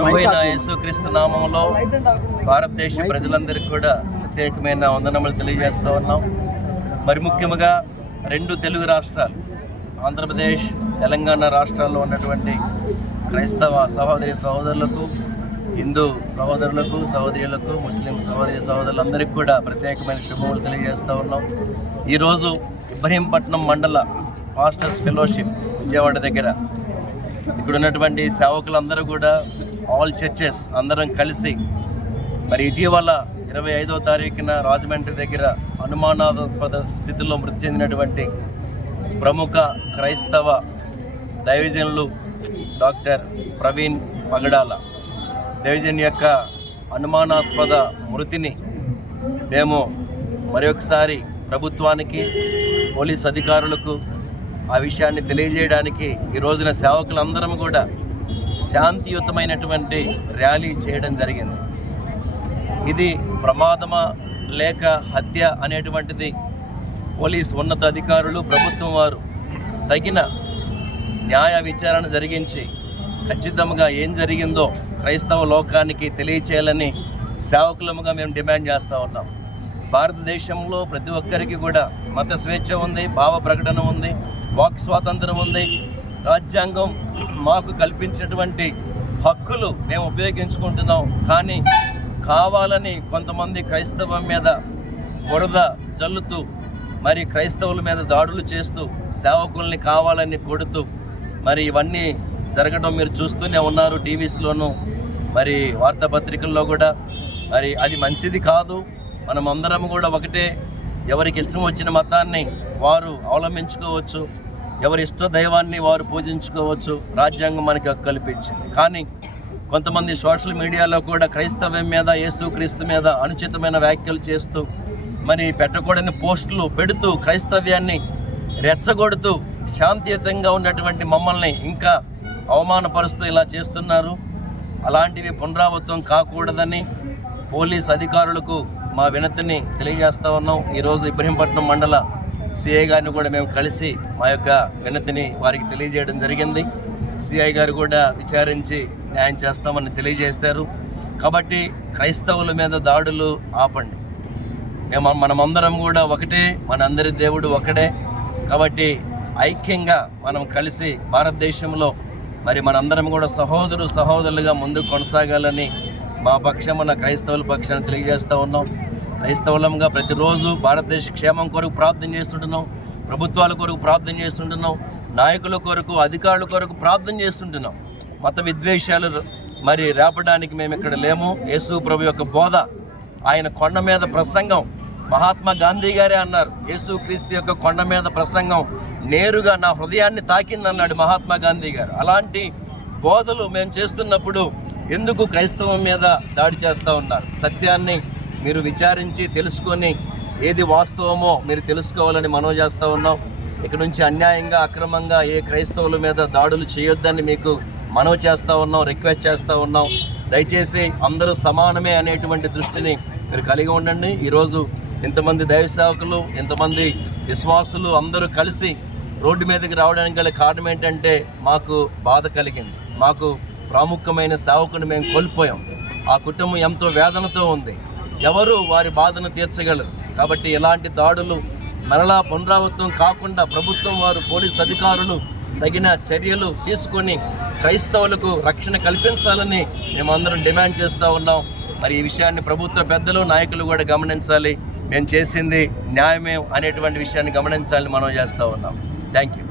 ప్రభువైన యేసుక్రీస్తు నామములో భారతదేశ ప్రజలందరికీ కూడా ప్రత్యేకమైన వందనములు తెలియజేస్తూ ఉన్నాం. మరి ముఖ్యంగా రెండు తెలుగు రాష్ట్రాలు ఆంధ్రప్రదేశ్, తెలంగాణ రాష్ట్రాల్లో ఉన్నటువంటి క్రైస్తవ సహోదరి సహోదరులకు, హిందూ సహోదరులకు సహోదరులకు, ముస్లిం సహోదరి సహోదరులందరికీ కూడా ప్రత్యేకమైన శుభములు తెలియజేస్తూ ఉన్నాం. ఈరోజు ఇబ్రహీంపట్నం మండల పాస్టర్స్ ఫెలోషిప్ విజయవాడ దగ్గర ఇక్కడ ఉన్నటువంటి సేవకులందరూ కూడా ఆల్ చర్చెస్ అందరం కలిసి మరి ఇటీవల 25వ తారీఖున రాజమండ్రి దగ్గర అనుమానాస్పద స్థితిలో మృతి చెందినటువంటి ప్రముఖ క్రైస్తవ దైవజనులు డాక్టర్ ప్రవీణ్ పగడాల దైవజన్ యొక్క అనుమానాస్పద మృతిని మేము మరొకసారి ప్రభుత్వానికి, పోలీస్ అధికారులకు ఆ విషయాన్ని తెలియజేయడానికి ఈ రోజున సేవకులందరం కూడా శాంతియుతమైనటువంటి ర్యాలీ చేయడం జరిగింది. ఇది ప్రమాదమా లేక హత్య అనేటువంటిది పోలీస్ ఉన్నత అధికారులు, ప్రభుత్వం వారు తగిన న్యాయ విచారణ జరిగించి ఖచ్చితంగా ఏం జరిగిందో క్రైస్తవ లోకానికి తెలియచేయాలని సేవకులముగా మేము డిమాండ్ చేస్తూ ఉన్నాం. భారతదేశంలో ప్రతి ఒక్కరికి కూడా మత స్వేచ్ఛ ఉంది, భావ ప్రకటన ఉంది, వాక్ స్వాతంత్రం ఉంది. రాజ్యాంగం మాకు కల్పించినటువంటి హక్కులు మేము ఉపయోగించుకుంటున్నాం. కానీ కావాలని కొంతమంది క్రైస్తవం మీద బురద జల్లుతూ, మరి క్రైస్తవుల మీద దాడులు చేస్తూ, సేవకుల్ని కావాలని కొడుతూ, మరి ఇవన్నీ జరగడం మీరు చూస్తూనే ఉన్నారు టీవీస్లోనూ, మరి వార్తాపత్రికల్లో కూడా. మరి అది మంచిది కాదు. మనమందరం కూడా ఒకటే. ఎవరికి ఇష్టం వచ్చిన మతాన్ని వారు అవలంబించుకోవచ్చు, ఎవరి ఇష్ట దైవాన్ని వారు పూజించుకోవచ్చు. రాజ్యాంగం మనకి హక్కు కల్పించింది. కానీ కొంతమంది సోషల్ మీడియాలో కూడా క్రైస్తవం మీద, యేసుక్రీస్తు మీద అనుచితమైన వ్యాఖ్యలు చేస్తూ, మరి పెట్టకూడని పోస్టులు పెడుతూ, క్రైస్తవ్యాన్ని రెచ్చగొడుతూ, శాంతియుతంగా ఉన్నటువంటి మమ్మల్ని ఇంకా అవమానపరుస్తూ ఇలా చేస్తున్నారు. అలాంటివి పునరావృతం కాకూడదని పోలీస్ అధికారులకు మా వినతిని తెలియజేస్తూ ఉన్నాం. ఈరోజు ఇబ్రహీంపట్నం మండల సిఐ గారిని కూడా మేము కలిసి మా యొక్క వినతిని వారికి తెలియజేయడం జరిగింది. సిఐ గారు కూడా విచారించి న్యాయం చేస్తామని తెలియజేస్తారు. కాబట్టి క్రైస్తవుల మీద దాడులు ఆపండి. మనమందరం కూడా ఒకటే, మనందరి దేవుడు ఒకడే. కాబట్టి ఐక్యంగా మనం కలిసి భారతదేశంలో మరి మనందరం కూడా సహోదరులుగా ముందుకు కొనసాగాలని మా పక్షమున క్రైస్తవుల పక్షాన్ని తెలియజేస్తూ ఉన్నాం. క్రైస్తవులంగా ప్రతిరోజు భారతదేశ క్షేమం కొరకు ప్రార్థన చేస్తుంటున్నాం, ప్రభుత్వాల కొరకు ప్రార్థన చేస్తుంటున్నాం, నాయకుల కొరకు, అధికారుల కొరకు ప్రార్థన చేస్తుంటున్నాం. మత విద్వేషాలు మరి రేపడానికి మేము ఇక్కడ లేము. యేసు ప్రభు యొక్క బోధ, ఆయన కొండ మీద ప్రసంగం, మహాత్మా గాంధీ గారే అన్నారు, యేసుక్రీస్తు యొక్క కొండ మీద ప్రసంగం నేరుగా నా హృదయాన్ని తాకిందన్నాడు మహాత్మా గాంధీ గారు. అలాంటి బోధలు మేము చేస్తున్నప్పుడు ఎందుకు క్రైస్తవం మీద దాడి చేస్తూ ఉన్నారు? సత్యాన్ని మీరు విచారించి తెలుసుకొని ఏది వాస్తవమో మీరు తెలుసుకోవాలని మనవి చేస్తూ ఉన్నాం. ఇక నుంచి అన్యాయంగా, అక్రమంగా ఏ క్రైస్తవుల మీద దాడులు చేయొద్దని మీకు మనవి చేస్తూ ఉన్నాం, రిక్వెస్ట్ చేస్తూ ఉన్నాం. దయచేసి అందరూ సమానమే అనేటువంటి దృష్టిని మీరు కలిగి ఉండండి. ఈరోజు ఇంతమంది దైవ సేవకులు, ఇంతమంది విశ్వాసులు అందరూ కలిసి రోడ్డు మీదకి రావడానికి గల కారణం ఏంటంటే మాకు బాధ కలిగింది. మాకు ప్రాముఖ్యమైన సేవకుని మేము కోల్పోయాం. ఆ కుటుంబం ఎంతో వేదనతో ఉంది. ఎవరు వారి బాధను తీర్చగలరు. కాబట్టి ఇలాంటి దాడులు మరలా పునరావృతం కాకుండా ప్రభుత్వం వారు, పోలీస్ అధికారులు తగిన చర్యలు తీసుకొని క్రైస్తవులకు రక్షణ కల్పించాలని మేమందరం డిమాండ్ చేస్తూ ఉన్నాం. మరి ఈ విషయాన్ని ప్రభుత్వ పెద్దలు, నాయకులు కూడా గమనించాలి. మేము చేసింది న్యాయమే అనేటువంటి విషయాన్ని గమనించాలని మనం చేస్తూ ఉన్నాం. Thank you.